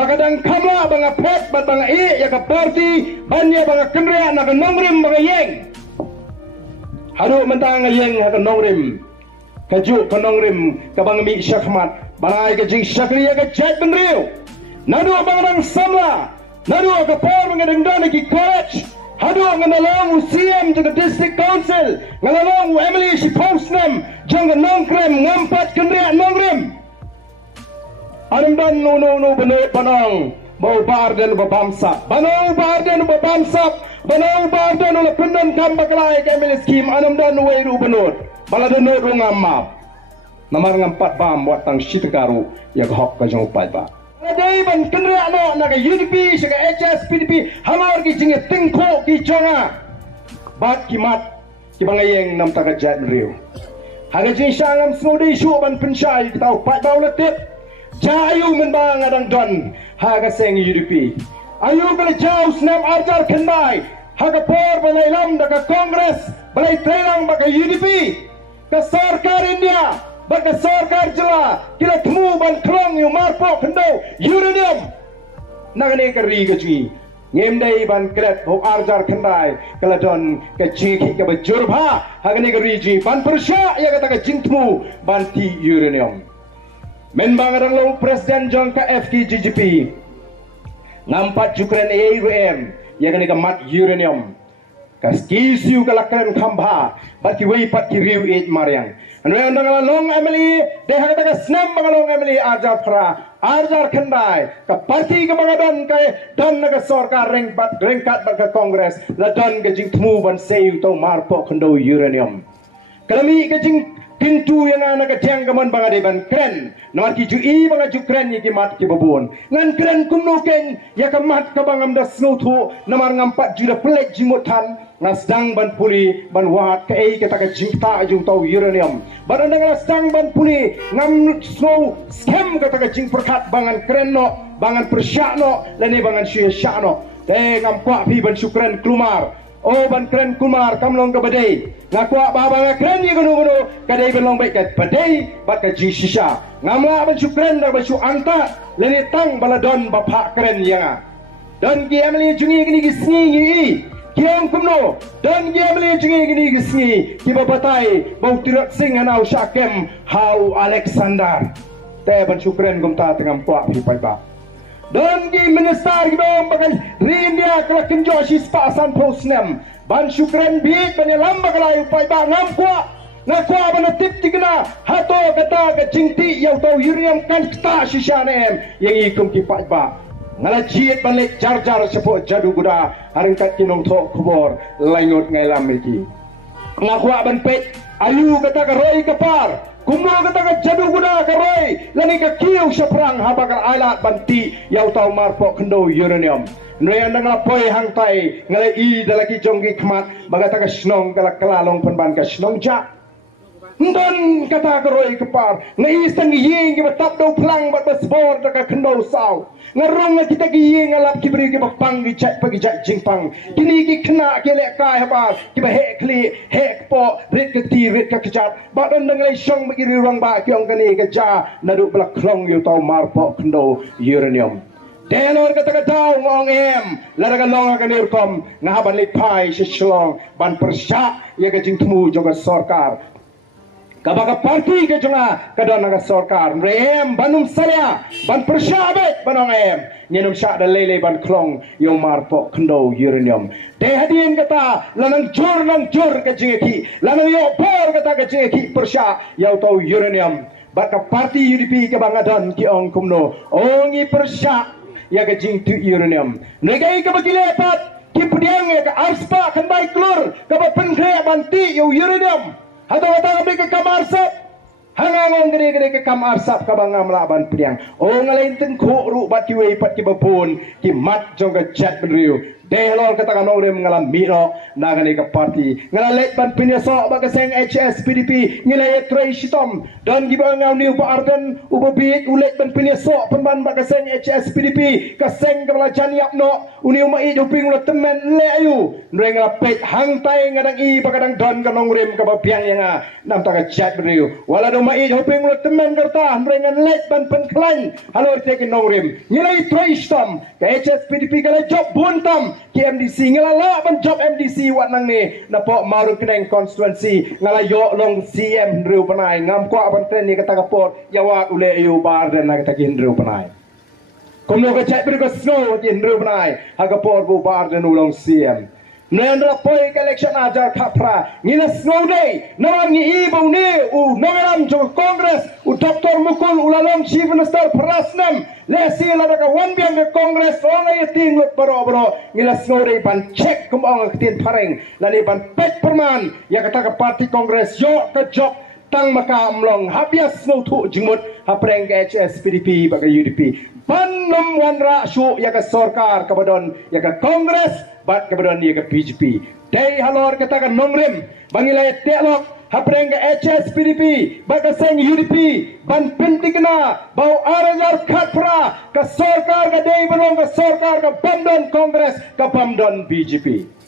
Bagadang kamla banga pet bat banga ya ka party banya banga kenrea na ka nongrim banga yeng. Haru mentang yeng ha ka nongrim. Kaju ka nongrim ka banga mi syakmat balai ka jing syakriya ka jet benriu. Nadu banga samla. Nadu ka por banga dengdana ki college. Hadu nganalong UCM jaga district council nganalong Emily si postnem jang nongkrem ngampat kenrea nongrim. Anam dan no benar panang bau bar dan babamsap banau bar dan babamsap banau bar dan oleh pendan kambaklai kemil skim anam dan weiru benur baladan no ngamap namar ngampat bam buat tang sitkaru ya hok ka jong pai ba ngadai ban kenra no naga UDP sega HS PDP hamar ki jinge tingko ki jonga bat kimat ki bangayeng nam taga jat riu haga jing sangam snodi shu ban pensyai tau pai bau letip Jayu menbang adang don haga seng UDP. Ayu bela jauh snap arjar kendai haga por balai lam daga Kongres balai telang baka UDP. Ke sarkar India baka sarkar jela kila temu ban klong yu marpo kendo uranium. Nagane kari gaji ngemdai ban klet ho arjar kendai kala don ke ciki ke bajurba haga ne kari ji ban persya ya kata ke jintmu ban ti uranium. Menbang adang lo Presiden jangka FK GGP ngampat Ukraine AUM yang kena mat uranium kaskisiu kalakran khamba bat ki wei pat ki riu it mariang anu andang long emily deha kata snam bangalong emily arjar phra arjar khandai ka parti ka bangadan ka dan naga sarkar rengkat bat ka Kongres la dan ka jing thmu ban sei to marpo khando uranium kalami ka jing pintu yang anak ketiang kaman bangade ban kren nomor kiju i banga ju kren ye mat ki babon ngan kren kumno ken ya kamat ka bangam da snothu nomor ngampat jira plek jimutan nasdang ban puli ban wat ka ei kata ka jingta jung tau uranium badan dengan nasdang ban puli ngam snow scam kata ka jing perkat bangan kren no bangan persyak no lene bangan syia syak no ngam kwa pi ban syukran klumar oh ban kren kumar kamlong ka badai ngakwa baba nga kren ye gunu kadai belong baik kat badai bat ka jisisha ngamla ban syukran da ban syu anta leni tang baladon bapa kren yang don gi amli jungi gini gisni yi kiam kumno don gi amli jungi gini gisni ki babatai bau tirat sing anau syakem hau Alexander te ban syukran gumta tengam kwa pi pai ba don gi minister gi bom bagal rindia kala kinjo si spasan posnem ban syukran bi ban lamba kala upai ba ngam kwa ngakwa ban tip tigna hato kata ka jingti yau tau uranium kan ta shishanem yang ikum ki pai ba ngala jiet ban lek jar sepo jadu guda haring kat kinong tho kubor laingot ngai lam iki ngakwa ban pet ayu kata ka roi kapar kumno kata ka jadu guda ka roi lani ka kiu saprang habakar ailat banti yau tau marpo kendo uranium noy andang la poi hang tai ngale i dalaki jonggi khmat bagata ka snong kala kalalong panban ka snong ja ndon kata ka roi kapar ngai sang yeng ki batap do plang bat basbor ka kendo saw ngarong kita ki yeng alap ki beri ki bapang ki chat pagi jat jingpang kini ki kena ki lek kai habar ki ba he kli he po rit ke ti rit ka kejat ba don ngai song bagi riwang ba ki ong kani ka ja nadu blak klong yu tau marpo kendo uranium denor kata ka daw ngong em laraga long ka nirkom ngahaban li pai shishlong ban persya ya ka jing tmu joga sarkar kabaka parti ke jonga kadon naga sarkar rem banum salya ban persyabat banong em nyenum syak da lele ban klong yo marpo kendo uranium de hadin kata lanang jur ke jingeki lanang yo por kata ke jingeki persya yo tau uranium baka parti UDP ke bangadan ki ong kumno ongi persya ya ke jing tu uranium negai ke bagi lepat ki pediang ya ke arspa kan bai klur ke ba penkre banti yo uranium atau kata kami ke kamar sap hangangong gede ke kamar sap ka bangam laban pediang oh ngalain tengkuk ru bat ki wei pat ki babon ki mat jong ke chat benriu deh lor kata kan nongrim ngalam miro nagani ka parti ngalet ban pinyaso bagaseng HS PDP ngilay tray shitom dan giba ngaw new paarden ubabit ulet ban pinyaso pemban bagaseng HS PDP kaseng kabala janiap no uniu mai duping lo temen le ayu nreng lapet hangtai ngadang i bagadang don ka nongrim ka bapiang yang nam ta ka chat beriu wala do mai duping lo temen karta nreng let ban penklan halor te nongrim ngilay tray shitom ka HS PDP kala job buntam KMDC ngalala ban job MDC wat nang ni napo maru keneng constituency ngalayo long CM riu panai ngam ko aban tren ni kata kapor yawa ule yu bar dan na kata kin riu panai komno ka chat beri ko snow kin riu panai ha kapor bu bar dan ulong CM Nendra poi election ajar kapra ngila snow day naman ni ibong ni u nangaram jo Congress u Dr. Mukul ulalong Chief Minister Prasnam lesi la daga wan biang ke Congress ona yating lut baro ngila snow day ban check kumong ketin pareng lani ban pet perman ya kata ke parti Congress yo ke job tang maka amlong habias snow tu jimut hapreng ke HS PDP baga UDP ban nom wan ra shu ya ke sarkar kabadon ya ke Congress bat kemudian dia ke BJP. Dari halor katakan nongrim bangilai telok hapreng ke HS PDP bagaseng UDP ban penting kena bau arajar katpra ke sarkar ke dei belong ke sarkar ke Bamdon Kongres ke Bamdon BJP.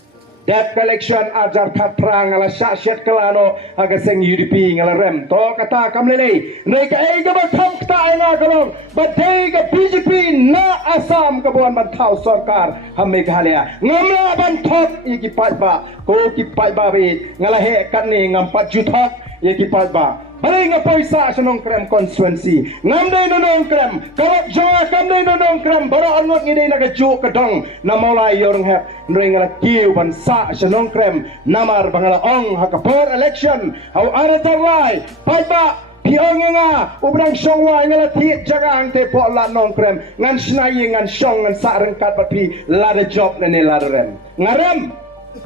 Dat election ajar katpra ngala syat kelano agaseng UDP ngala rem to kata kamlele nei ke ei ke batam kta nga kalong badai ke BJP na Assam ke buan bantau sarkar hamme ghalia ngamla ban thok iki patba ko ki patba be ngala he kat ni ngam pat juthok iki patba Balik nga paisa sa nong krem constituency. Ngamday na nong krem. Kalap jawa kamday na nong krem. Bara anot ngiday nagajuk kadang. Na maulay yorong hep. Nring nga kiw bansa sa nong krem. Namar bangala ong hakapor election. Haw aratarlay. Paiba. Piong nga. Ubrang syongwa nga lati jaga ang tepo la nong krem. Ngan sinayi ngan syong ngan sa rengkat papi. Lada job na nila ren. Ngarem.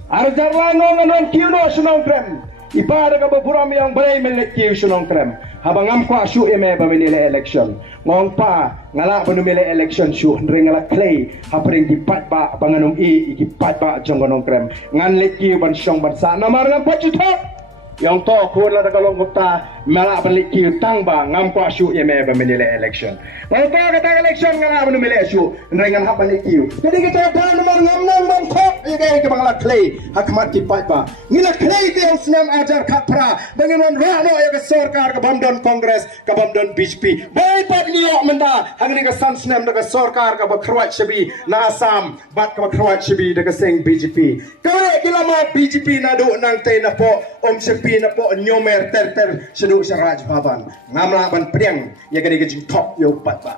Aratarlay nga non kiw no sa nong krem. Ipada ka baburam yang balay melekkiw sunong krem. Habang am kwa syu eme ba minila election. Ngong pa ngala ba numila election syu ndre ngala clay hapring gipat ba banganong ikipat ba jong gonong krem. Ngan lekkiw ban syong bansa namar ngam pajutok. Yang to ko la daga long gupta mala balik ki tang ba ngam kwa syu eme ba minila election. Ngong pa kata election ngala ba numila syu ndre ngan hap balik ki. Jadi kita dan namar ngam nang bang thok igay ke bangala clay hakmat kipat ba. Ngila clay te usnam ajar kapra dengan rano ya ke sarkar ke Bamdon Kongres ke Bamdon BJP. Baik pat niyo menda hangni ke sansnam daga sarkar ke bakrwat shabi na Assam bat ke bakrwat shabi daga sing BJP. Kare kila mo BJP na do nang tay na po shabi na po nyomer ter sedu sa Raj Bhavan. Ngamla ban priang ya gani ke jing top yo pat ba.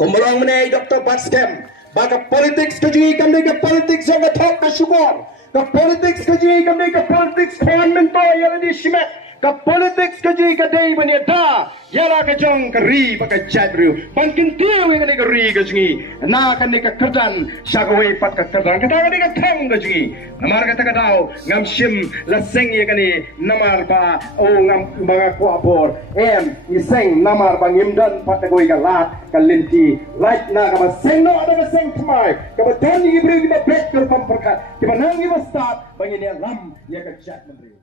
Kumulong menay Dr. Batskem baka politics kaji kami ke politics yang top ka syukur. Ka politics kaji kami ke politics kawan mento yang di shimet. Ka politics kaji kadai bani da yara ka jong kari baka chat bru. Ban kintiu yang ni kari ka jingi. Na kan ni ka kerdan syagawe pat ka kerdan. Kita kan ni ka tham ka jingi. Namar kata ka daw ngam shim laseng ya kani namar ba o ngam mga ko abor. Iseng namar ba ngimdan pat ka ka lat ka linti. Right na ka seng no ada ka seng tmai. Ka ba dan ni ibri ka bet ka pamperkat. Ka ba nang iba start bangin ya lam ya ka chat bru.